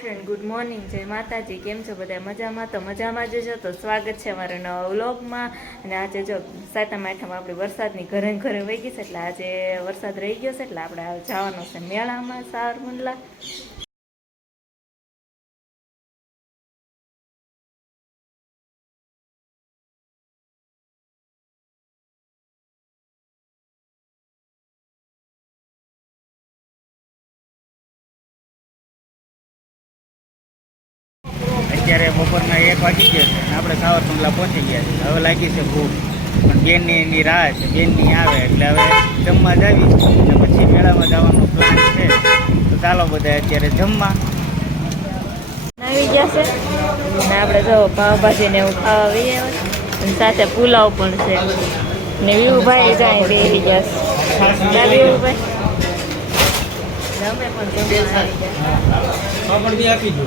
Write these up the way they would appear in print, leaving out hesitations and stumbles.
Friend good morning, જય માતાજી. કેમ છો બધા? મજામાં? તો મજામાં જ છો. તો સ્વાગત છે અમારા નવા વ્લોગમાં. અને આજે જો સાતમ આઠમ આપણી વરસાદની ઘરે ઘરે વહી ગઈ છે, એટલે આજે વરસાદ રહી ગયો છે, એટલે આપણે જવાનો છે મેળામાં સાવરકુંડલા. અત્યારે બપોરના 1 વાગી ગયા છે. આપણે સાવરકુંડલા પહોંચી ગયા છે. હવે લાગી છે ભૂખ, પણ બેનની એની રાહ છે. બેનની આવે એટલે હવે જમવા જાવી અને પછી મેળામાં જવાનો પ્લાન છે. તો ચાલો બધા અત્યારે જમવા આવી ગયા છે. અને આપણે જો પાવભાજી ને એવું ખાવા આવી અને સાથે પુલાવ પણ છે. ને વિવુભાઈ જાય બેસી ગયા છે. વિવુભાઈ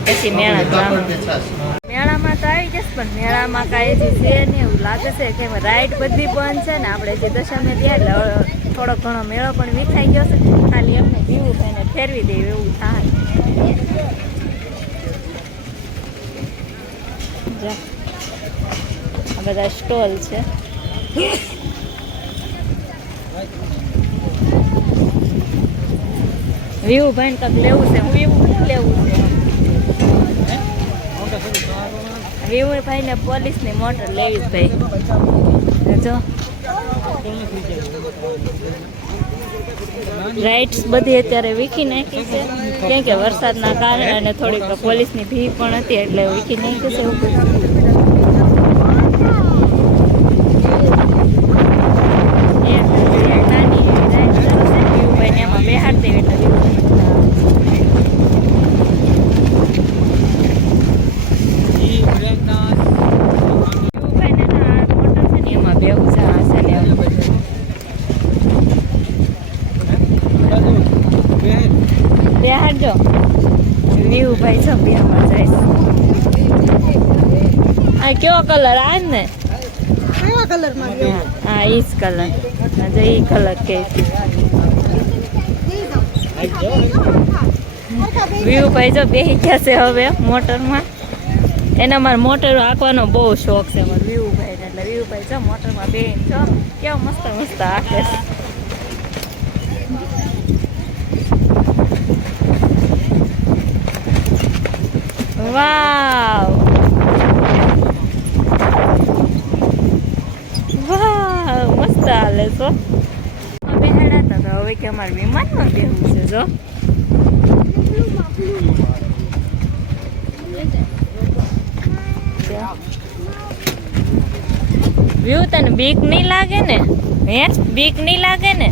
પછી મેળામાં તો આવી જશે, પણ મેળામાં કાંઈ છે ને એવું લાગે છે કે રાઈડ બધી બંધ છે ને. આપણે જે દશમે ત્યાં એટલે થોડો ઘણો મેળો પણ વિખાઈ ગયો છે. ખાલી એમને પીવું થઈને ફેરવી દે એવું થાય. આ બધા સ્ટોલ છે. વિવુભાઈ કંઈક લેવું છે. હું એવું લેવું છે. વિવુભાઈ ને પોલીસની મોટર લેવી ભાઈ. જો રાઇડ્સ બધી અત્યારે વીખી નાખી છે, કેમ કે વરસાદના કારણે થોડીક પોલીસની ભીડ પણ હતી, એટલે વીખી નાખી છે. એમાં બેહાડ દેવી એટલે બેહાડજો. વિવુભાઈ છો બેમાં જાય. આ કેવો કલર? આ ને કેવા કલરમાં? હા ઈ જ કલર. જો ઈ કલર કે વિવુભાઈ જો બેસી ગયા છે હવે મોટરમાં. એના મારે મોટર હાંકવાનો બહુ શોખ છે મારે વિવુભાઈને, એટલે વિવુભાઈ જો મોટરમાં બેસીને જો કેવો મસ્ત મસ્ત હાંકે છે. વાવ વાવ મસ્ત હાલે છો. બેહાડા હતા તો હવે કે અમારે વિમાનમાં બેહવું છે. જો વ્યૂ તને બીક નહીં લાગે ને? હે બીક નહીં લાગે ને?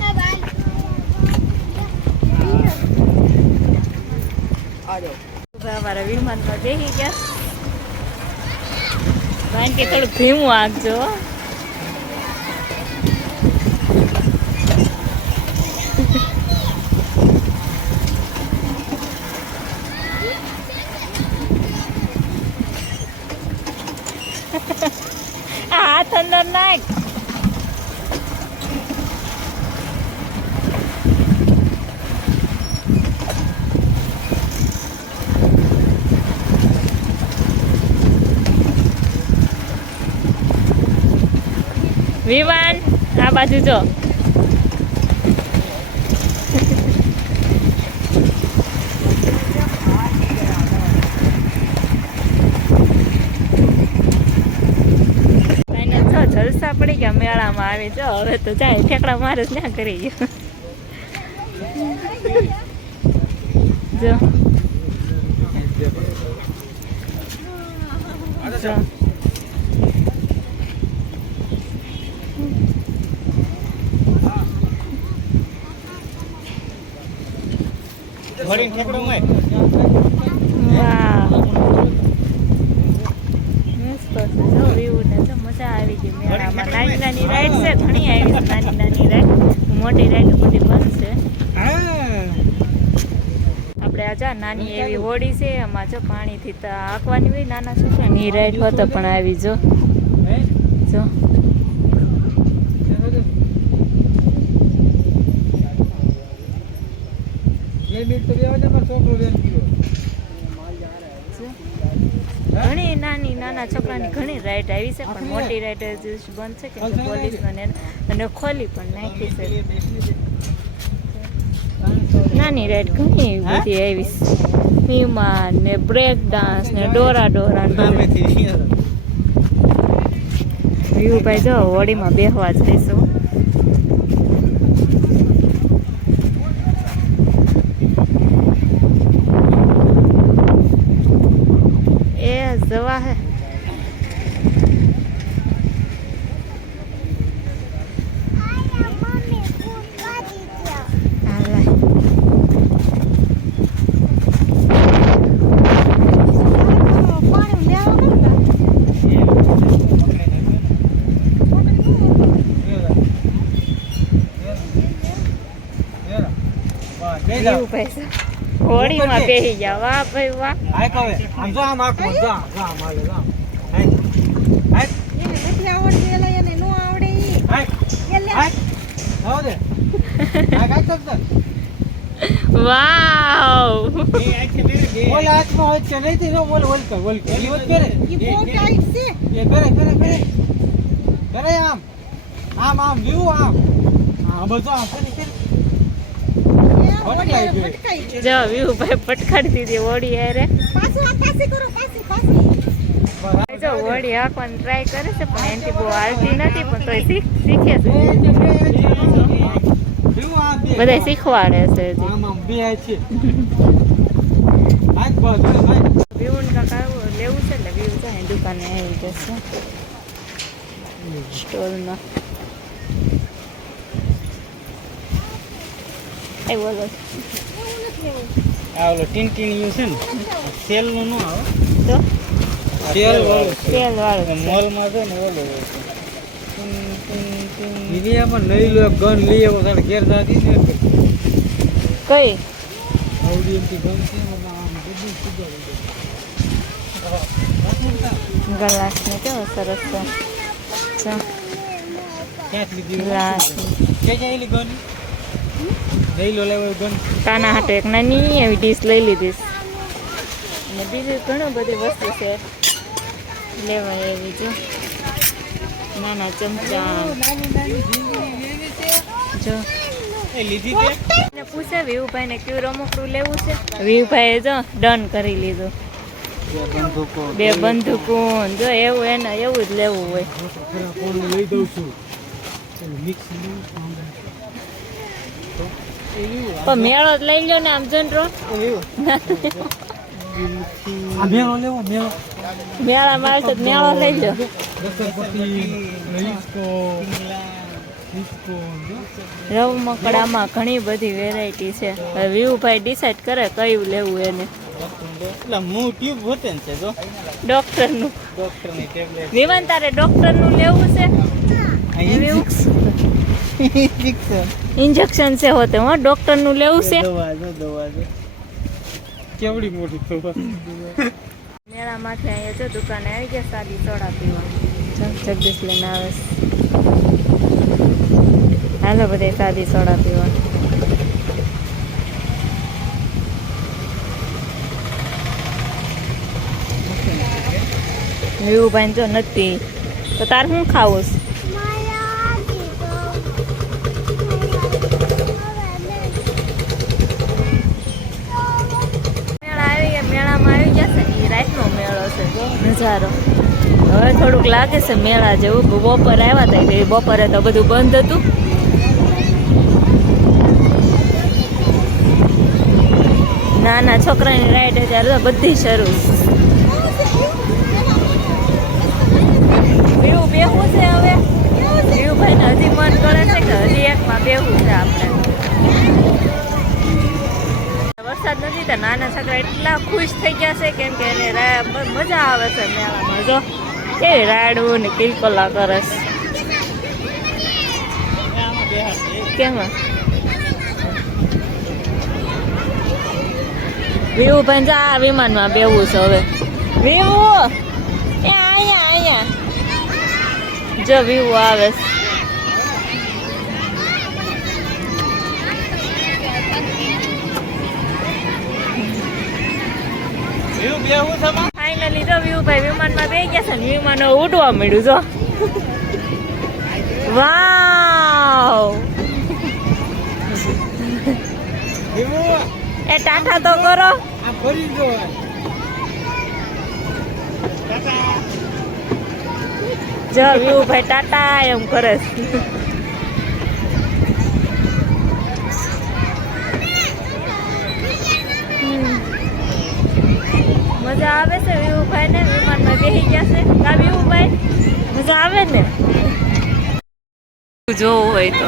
અમારા વિમાનમાં બેસી ગયા. કારણ કે થોડું ધીમું આંકજો. હાથ અંદર નાખ. વિવાન આ બાજુ જો. જલસા પડી ગયા મેળામાં આવે. જો હવે તો જાય ઠેકડા મારે જ ના કરી ગયો. જો મજા આવી ગઈ મેળામાં. નાની નાની રાઈડ છે, ઘણી આવી છે નાની નાની રાઈડ. મોટી રાઈડ બધી બંધ છે. આપણે આ નાની એવી હોડી છે, એમાં જો પાણીથી આંકવાની હોય નાના છોકરાની રાઈડ હોતો પણ આવી. જો જો છોકરો નાના છોકરાની ઘણી રાઈડ આવી છે, પણ મોટી રાઈડ જ બંધ છે કે પોલીસનો અને ખોલી પણ નાખી છે. નાની રાઈડ ઘણી બધી આવી છે, વિમાન ને બ્રેક ડાન્સ ને ડોરા વિવુભાઈ જો હોડીમાં બેહવા જઈશું. એ જવા હે વિવુભાઈ હોડીમાં બેસી ગયા. વાહ ભાઈ વાહ. એને નથી આવડતું એલા એને નો આવડે ઈ વાવ ઈ બહુ ટાઈટ છે. જો વિવુભાઈ પટકાડી દીધી હોડી હારે. જો હોડી હાંકવાની ટ્રાય કરે છે, પણ એનાથી બહુ હાલતી નથી, પણ તોય શીખે છે. બધા શીખવાડે છે વિવુન કાકા લેવું છે એટલે વિવુ છે દુકાને આવી જશે સ્ટોલમાં. એ બોલો આ ઓલો ટીન છે ને સેલ નું ન આવે તો સેલ વાળું તેલ વાળું મોલ માં છે ને ઓલો ઇન્ડિયામાં લઈ લો ગન લઈ આવો તારે ઘેર દાદી ને કઈ આવડી એમથી ગન છે આમ બધું સુધારી ગ્લાસ ને કેવો સરસ છે. ક્યાંથી લીધી ગ્લાસ ક્યાં એલી ગન લઈ લો લેવો ગન કાના હાટે એક નાની એવી ડીશ લઈ લીધી અને બીજી ઘણી બધી વસ્તુ છે લેવાય એવી. જો નાના ચમચા જો એ લીધી છે ને પૂછે વિવુભાઈ ને કયું રમકડું લેવું છે. વિવુભાઈએ જો ડન કરી લીધું. બે બંદૂકો જો એવું એને એવું જ લેવું હોય. લઈ દઉં છું પણ મેળો જ લઈ લો ને આમ જનરો મેળો લેવો મેળો મેળા મારશે તો મેળો લઈ લો. રમકડામાં ઘણી બધી વેરાયટી છે. હવે વિવુભાઈ ડિસાઈડ કરે કયું લેવું એને. એટલે હું ટ્યુબ હોતે ને છે જો ડોક્ટરનું ડોક્ટરની ટેબ્લેટ વિવાન તારે ડોક્ટરનું લેવું છે. ઇન્જેક્શન છે હોતે હો ડોક્ટરનું લેવું છે. દવા કેવડી મોટી દવા મેળામાંથી અહીંયા જો દુકાને આવી ગયા સાદી સોડા પીવા. જગદીશ લઈને આવે છે. હાલો બધે સાદી સોડા પીવા. વિવુભાઈ જો નથી તો તાર શું ખાવું છે. મેળામાં આવી જશે ને એ રાતનો મેળો છે નજારો. હવે થોડુંક લાગે છે મેળા જેવું. બપોરે આવ્યા હતા એટલે બપોરે તો બધું બંધ હતું. નાના છોકરાની રાઈડ અત્યારે બધી શરૂ. વિવુ બેહવું છે હવે. વિવુભાઈને હજી મન કરે છે કે હજી એકમાં બેહવું છે આપણે. વરસાદ નથી તો નાના છોકરા એટલા ખુશ થઈ ગયા છે કેમ કે એને મજા આવે છે મેળામાં. જો કેવી રાડું ને કિલકોલા કરે છે. કેમાં વિવુભાઈ જા આ વિમાનમાં બેવું છે હવે. વિવુ એ અહીંયા જો વિવુ આવે છે. ફાઇનલી જો વિવુભાઈ વિમાનમાં બેસી ગયા છે ને વિમાન હવે ઉડવા મળ્યું જો વાવ એ ટાટા તો કરો જો વિવુભાઈ ટાટા એમ કરે છે. મજા આવે છે વિવુભાઈ ને વિમાનમાં બેસી ગયા છે કા વિવુભાઈ મજા આવે ને જોવું હોય તો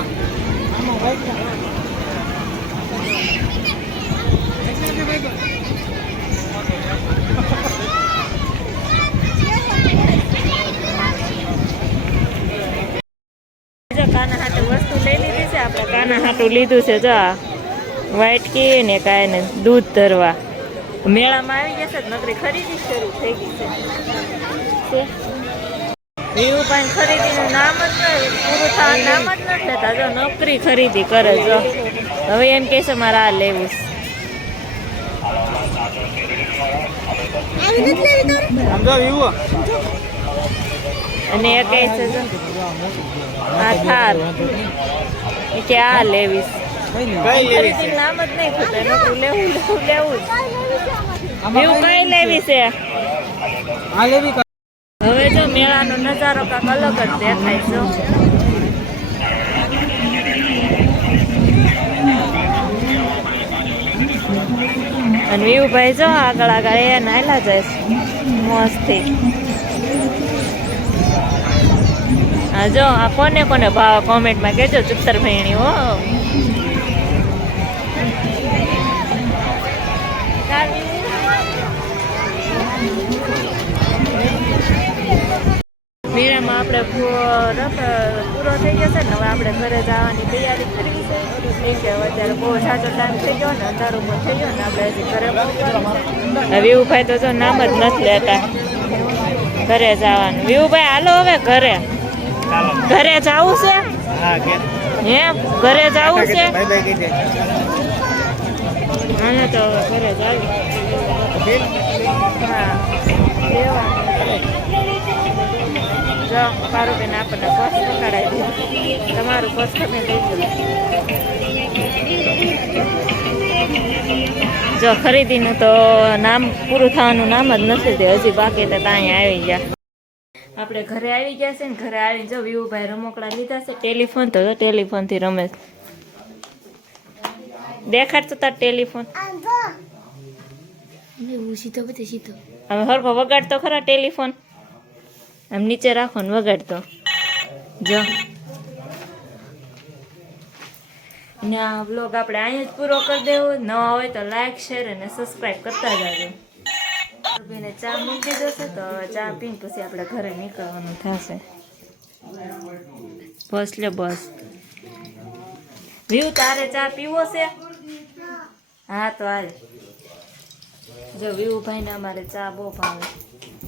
કાના હાટુ વસ્તુ લઈ લીધી છે આપણે કાના હાટુ લીધું છે જો વ્હાઈટ કી ને કાંઈ ને દૂધ ધરવા મેળામાં આવી ગયા છે નકરી ખરીદી શરૂ થઈ ગઈ છે વિવુભાઈ ખરીદીનું નામ જ નહીં પૂરું થવાનું નામ જ નથી લેતા જો નોકરી ખરીદી કરે જો હવે એમ કહે છે મારે આ લેવું છે. અને એ કહે છે જો આ થાર એ કે આ લેવીશ ખરીદી નામ જ નહીં ખોટું નોકરું લેવું લેવું લેવું જ એવું કઈ લેવી છે. હવે જો મેળાનો નજારો કાંક અલગ જ દેખાય છે. અને વિવુભાઈ જો આગળ આગળ એ નાયલા જાય મસ્તી. હા જો આ કોને કોને ભાવ કોમેન્ટમાં કહેજો ચુત્તર ભેણી હો. મેળામાં આપણે પૂરો થઈ જશે ને હવે આપણે ઘરે જવાની તૈયારી કરવી છે કે અત્યારે બહુ સાચો ટાઈમ થઈ ગયો ને અંધારું પણ થઈ ગયો ને આપણે હજી ઘરે પહોંચવાનું છે. વિવુભાઈ તો જો નામ જ નથી લેતા ઘરે જવાનું. વિવુભાઈ હાલો હવે ઘરે ઘરે જવું છે હે ઘરે જવું છે હાલે તો હવે ઘરે જાવી. હા જો મારું બેન આપણને પર્સ પકડાવી દીધું તમારું પર્સ તમે લઈ જો ખરીદીનું તો નામ પૂરું થવાનું નામ જ નથી તે હજી બાકી તો ત્યાં આવી ગયા. આપણે ઘરે આવી ગયા છે ને ઘરે આવીને જો વિવુભાઈ રમકડા લીધા છે ટેલિફોન તો ટેલિફોનથી રમે દેખાડતો તાર ટેલિફોન હવે હરખો વગાડતો ખરા ટેલિફોન આમ નીચે રાખો ને વગાડતો જો. ને આ બ્લોગ આપણે અહીંયા જ પૂરો કરી દેવો. ન હોય તો લાઈક શેર અને સબસ્ક્રાઈબ કરતા જાજો. બેને ચા મૂકી દીધો છે તો હવે ચા પીને પછી આપણે ઘરે નીકળવાનું થશે. બસ લે બસ. વ્યુ તારે ચા પીવો છે? હા તો હાલ જો વિવુભાઈને અમારે ચા બહુ ભાવે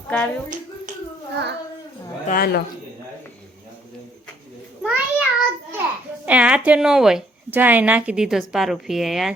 કાવ્યું તો હાલો. એ હાથે ન હોય જાય નાખી દીધો પારું ફીએ યાર.